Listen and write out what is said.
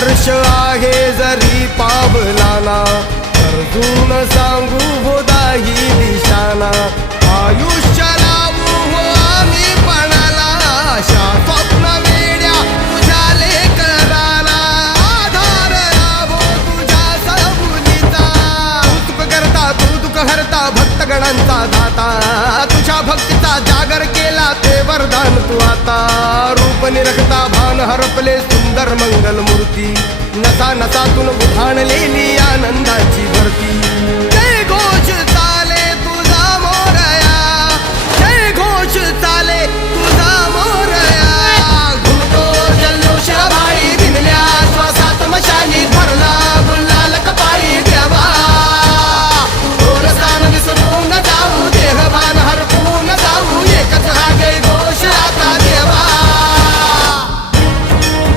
हर्ष आहे जरी पावलाना, अर्जुन सांगू हो दाही दिशाना. आयुष्य लावू हो आम्ही पणाला, आशा स्वप्न वेड्या तुझ्या लेकराला. आधार लाभो तुझ्या सबुलीचा, तू करता तू दुःख हरता भक्तगणांचा दाता. तुझ्या भक्तीचा जागर केला ते वरदान तू आता. रूप निरखता भान हरपले सुंदर मंगल मूर्ती, नसा नसातून उधाणलेली आनंदाची भरती. जय घोष